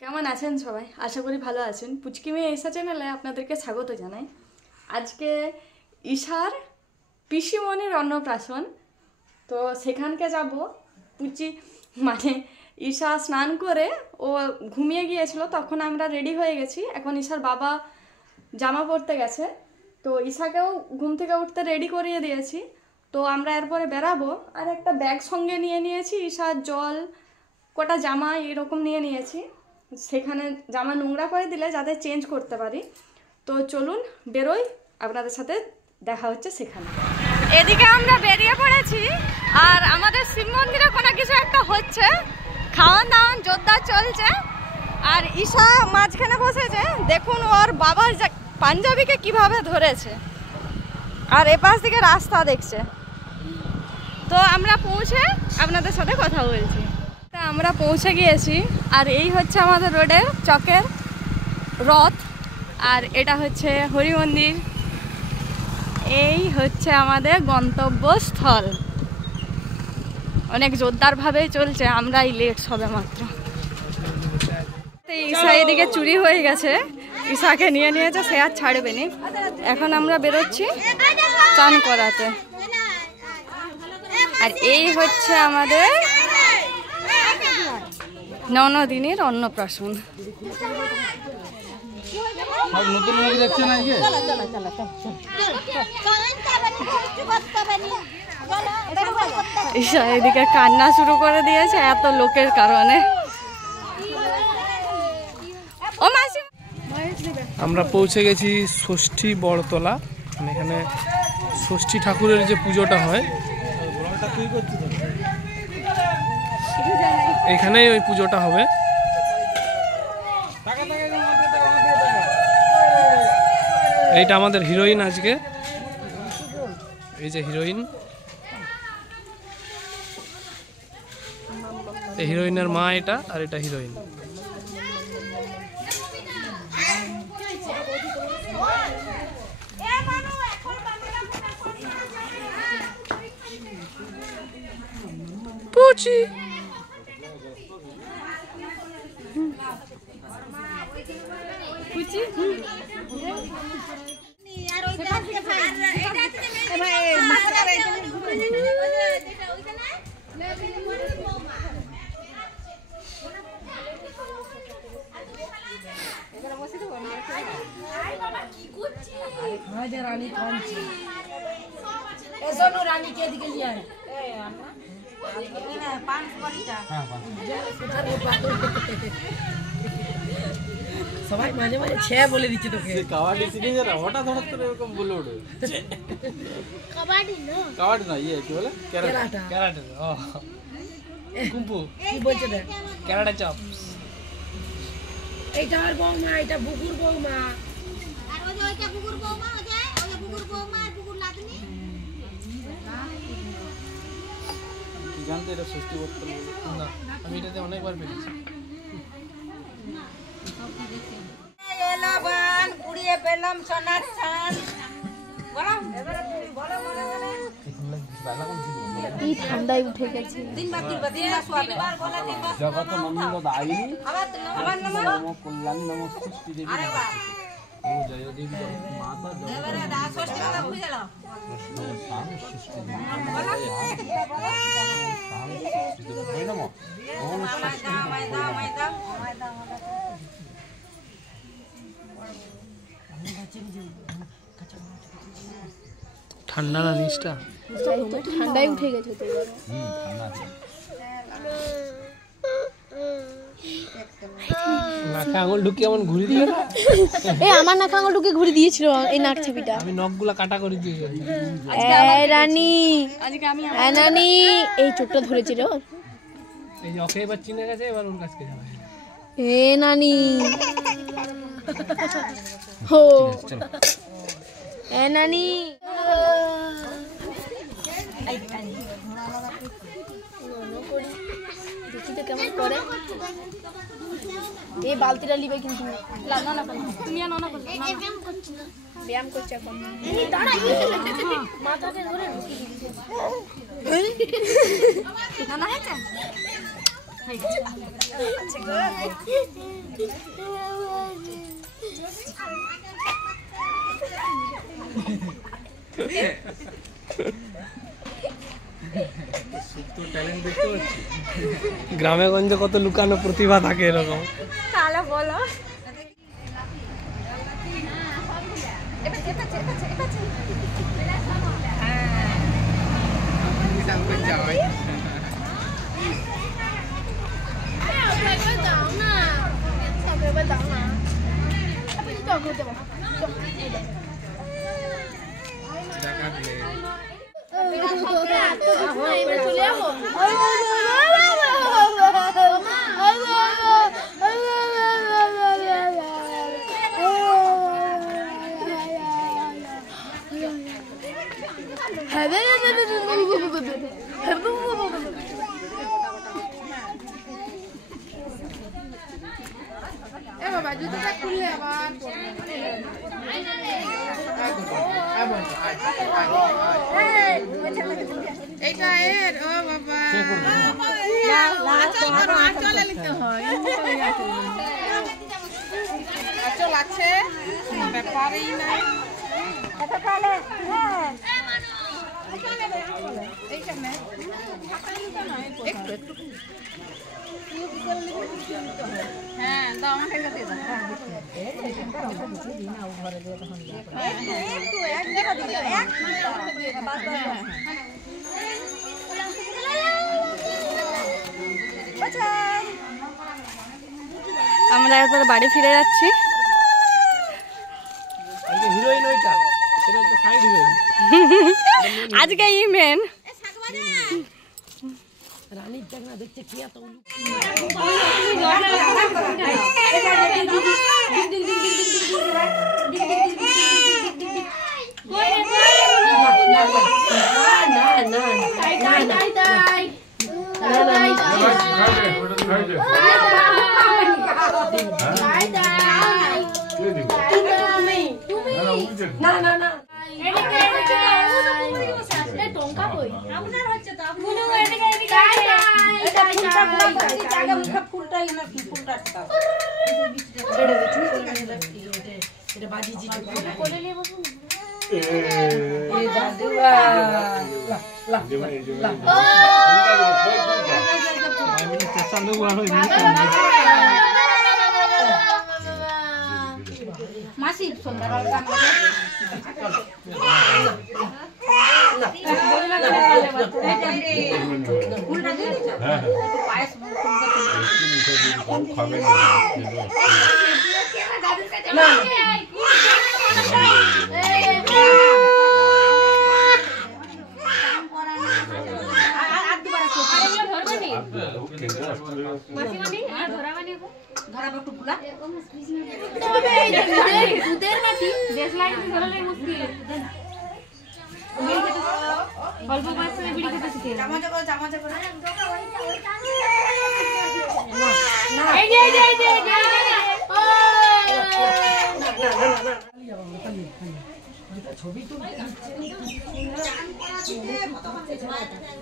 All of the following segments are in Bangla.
কেমন আছেন সবাই? আশা করি ভালো আছেন। পুচকি মেয়ে ঈশা চ্যানেলে আপনাদেরকে স্বাগত জানাই। আজকে ঈশার পিসিমণির অন্নপ্রাশন, তো সেখানকে যাব। ঈশা স্নান করে ও ঘুমিয়ে গিয়েছিল, তখন আমরা রেডি হয়ে গেছি। এখন ঈশার বাবা জামা পরতে গেছে, তো ঈশাকেও ঘুম থেকে উঠতে রেডি করিয়ে দিয়েছি। তো আমরা এরপরে বেরাবো। আর একটা ব্যাগ সঙ্গে নিয়ে নিয়েছি, ঈশার জল, কটা জামা এরকম নিয়ে নিয়েছি। সেখানে জামা নোংরা করে দিলে যাতে চেঞ্জ করতে পারি। তো চলুন বেরোই, আপনাদের সাথে দেখা হচ্ছে সেখানে। এদিকে আমরা বেরিয়ে পড়েছি, আর আমাদের শিব মন্দিরে কোনো কিছু একটা হচ্ছে, খাওয়ান দাওয়ান জোরদার চলছে। আর ঈশা মাঝখানে বসেছে, দেখুন ওর বাবার পাঞ্জাবিকে কিভাবে ধরেছে, আর এপাশ দিকে রাস্তা দেখছে। তো আমরা পৌঁছে আপনাদের সাথে কথা বলছি। আমরা পৌঁছে গিয়েছি, আর এই হচ্ছে আমাদের রোডের চকের রথ, আর এটা হচ্ছে হরি মন্দির। এই হচ্ছে আমাদের গন্তব্যস্থল। অনেক জোরদারভাবেই চলছে, আমরাই লেট সবে মাত্র। ঈশা এদিকে চুরি হয়ে গেছে, ঈশাকে নিয়ে নিয়েছে, সে আর ছাড়বে না। এখন আমরা বেরোচ্ছি চান করাতে। আর এই হচ্ছে আমাদের ননদিনীর অন্নপ্রাশন। ঈশা এদিকে কান্না শুরু করে দিয়েছে এত লোকের কারণে। আমরা পৌঁছে গেছি ষষ্ঠী বড়তলা। এখানে ষষ্ঠী ঠাকুরের যে পুজোটা হয়, এখানেই ওই পুজোটা হবে। এইটা আমাদের হিরোইন আজকে, এই যে হিরোইন, এই হিরোইনের মা এটা, আর এটা হিরোইন। পুচি রানী কে দিকে লিয়া সবাই মাঝে মাঝে ছে বলে দিচ্ছে তোকে। কাবাডি শিখে যারা হঠাৎ হঠাৎ করে এরকম বলে ওঠে। কাবাডি না, ইয়ে কি বলে, ক্যারাটে। ক্যারাটে ও কুম্ফু কি বলছে দেখ, ক্যারাটে চপস। এইটা আর বৌমা, এটা বুকুর বৌমা। আর ওইটা বুকুর বৌমা, ওইটা বুকুর বৌমা আর বুকুর নাতনি। জানতে এটা ষষ্ঠী করতে না, আমি এটাতে অনেকবার পেয়েছি। এলাবান কুড়িয়ে পেলাম সোনার চান। বলো এবারে তুমি বলো মনে মনে। এই ঠান্ডায় উঠে গেছে। দিন বাদ সোয়াবে বলা দিন বাদ। জগত নন্দ দায়িনী আবার নমো কল্যাণী নমো ষষ্ঠী দেবী। আরে বাহ, ও জয় দেবী মাতা জগত এবারে দা ষষ্ঠী কথা বুঝে নাও। ষষ্ঠী দেবী হয় নমো ওম ষষ্ঠী মাই দাও মাই দাও মাই দাও। ঠান্ডা না নিচটা, ঠান্ডায় উঠে গেছে তো। নাকে আঙুল ঢুকিয়ে এমন ঘুরি দিল না। এই আমার নাক আঙুলটাকে ঘুরে দিয়েছিল এই নাক ছাপিটা। আমি নখগুলা কাটা করে দিয়েছি। রানী রানী এই চোখটা ধরেছিল। এই যে ওকে এবার চিনে গেছে, এবার ওর কাছে যাবে। এ নানি হো এ নানি। দেখি তো কেমন করে। এই বালতিটা লিবে কিন্তু তুমি ব্যায়াম করছে এখন। মাথাতে ধরে গ্রামে গঞ্জে কত লুকানো প্রতিভা থাকে এরকম। তাহলে বলো আমরা এরপরে বাড়ি ফিরে যাচ্ছি। হিরোইন ওইটা, এটা একটা সাইড হিরোইন। আজকে ই মেন রানীর জানা দেখতে কি এত মাসি সুন্দর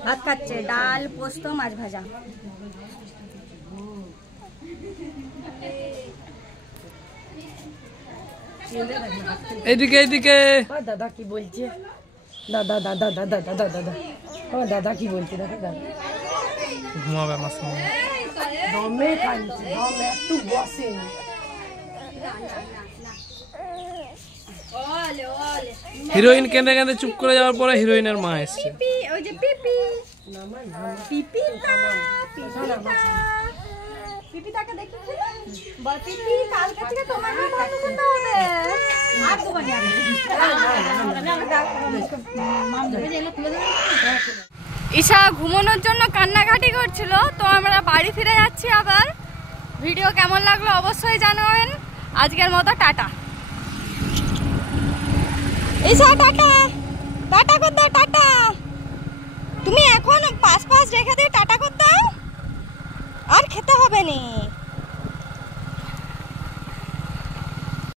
ভাত খাচ্ছে, ডাল, পোস্ত, মাছ ভাজা। এদিকে এদিকে দাদা কি বলছে, দাদা দাদা দাদা দাদা দাদা আমার দাদা কি বলছে, দেখো দাদা ঘুমাবে আমার সঙ্গে। দমে খাইছে, দমে একটু বসে হিরোইন কেঁদে কেঁদে চুপ করে যাওয়ার পরে হিরোইনের মা এসছে। ওই যে পিপি পিপিটাকে দেখি বল, পিপি কালকে থেকে তোমার ভালো করতে হবে। আর তো বানি ঈশা ঘুমানোর জন্য কান্নাকাটি করছিল, তো আমরা বাড়ি ফিরে যাচ্ছি আবার। ভিডিও কেমন লাগলো অবশ্যই জানাবেন। আজকের মতো টাটা। ঈশা টাটা, টাটা কর দাও, টাটা। তুমি এখন পাশ রেখে দিয়ে টাটা কর দাও, আর খেতে হবে না।